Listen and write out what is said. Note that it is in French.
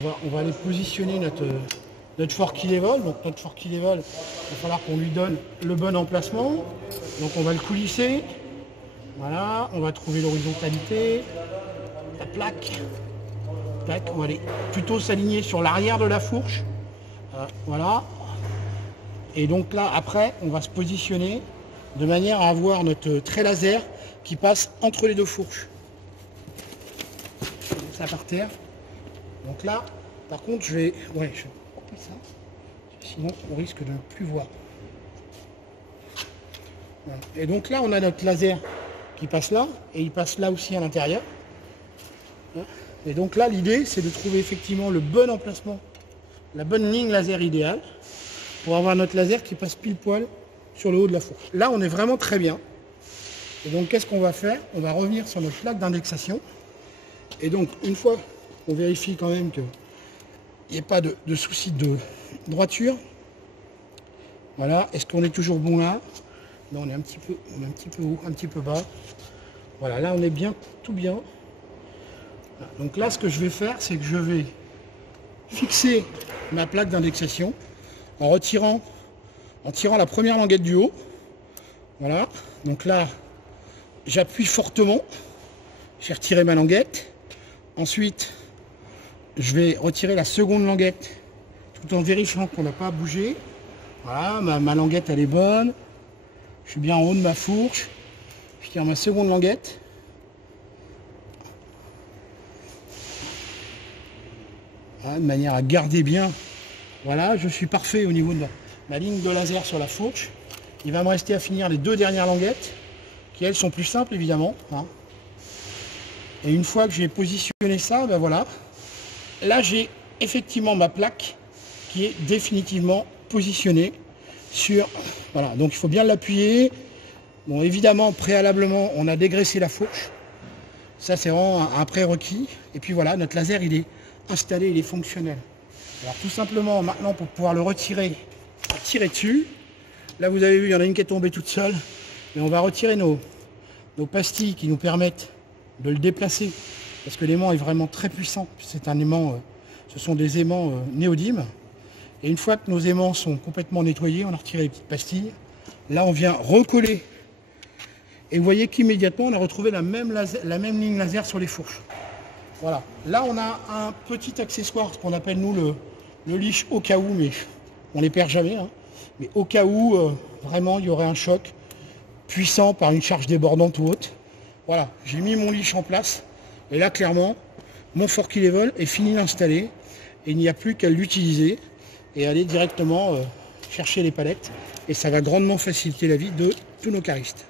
On va aller positionner notre forky level. Donc notre forky level, il va falloir qu'on lui donne le bon emplacement. Donc on va le coulisser. Voilà, on va trouver l'horizontalité, la plaque. Tac, on va aller plutôt s'aligner sur l'arrière de la fourche. Voilà. Et donc là, après, on va se positionner de manière à avoir notre trait laser qui passe entre les deux fourches. Ça par terre. Donc là, par contre, je vais couper ça, sinon on risque de ne plus voir. Voilà. Et donc là, on a notre laser qui passe là, et il passe là aussi à l'intérieur. Et donc là, l'idée, c'est de trouver effectivement le bon emplacement, la bonne ligne laser idéale, pour avoir notre laser qui passe pile poil sur le haut de la fourche. Là, on est vraiment très bien. Et donc, qu'est-ce qu'on va faire? On va revenir sur notre plaque d'indexation. Et donc, une fois on vérifie quand même qu'il n'y ait pas de souci de droiture. Voilà, est-ce qu'on est toujours bon là? Non, on est un petit peu haut, un petit peu bas. Voilà, là on est bien, tout bien. Voilà. Donc là, ce que je vais faire, c'est que je vais fixer ma plaque d'indexation en tirant la première languette du haut. Voilà, donc là, j'appuie fortement. J'ai retiré ma languette. Ensuite, je vais retirer la seconde languette tout en vérifiant qu'on n'a pas bougé. Voilà, ma languette elle est bonne. Je suis bien en haut de ma fourche. Je tire ma seconde languette. Voilà, de manière à garder bien. Voilà, je suis parfait au niveau de ma ligne de laser sur la fourche. Il va me rester à finir les deux dernières languettes, qui elles sont plus simples évidemment. Hein. Et une fois que j'ai positionné ça, ben voilà. Là, j'ai effectivement ma plaque qui est définitivement positionnée sur... Voilà, donc il faut bien l'appuyer. Bon, évidemment, préalablement, on a dégraissé la fourche. Ça, c'est vraiment un prérequis. Et puis voilà, notre laser, il est installé, il est fonctionnel. Alors tout simplement, maintenant, pour pouvoir le retirer, tirer dessus. Là, vous avez vu, il y en a une qui est tombée toute seule. Mais on va retirer nos pastilles qui nous permettent de le déplacer. Parce que l'aimant est vraiment très puissant. C'est un aimant, ce sont des aimants néodymes. Et une fois que nos aimants sont complètement nettoyés, on a retiré les petites pastilles. Là, on vient recoller. Et vous voyez qu'immédiatement, on a retrouvé la même ligne laser sur les fourches. Voilà. Là, on a un petit accessoire, ce qu'on appelle nous le leash au cas où, mais on les perd jamais. Hein. Mais au cas où, vraiment, il y aurait un choc puissant par une charge débordante ou autre. Voilà, j'ai mis mon leash en place. Et là, clairement, mon forky level est fini d'installer. Et il n'y a plus qu'à l'utiliser et aller directement chercher les palettes. Et ça va grandement faciliter la vie de tous nos caristes.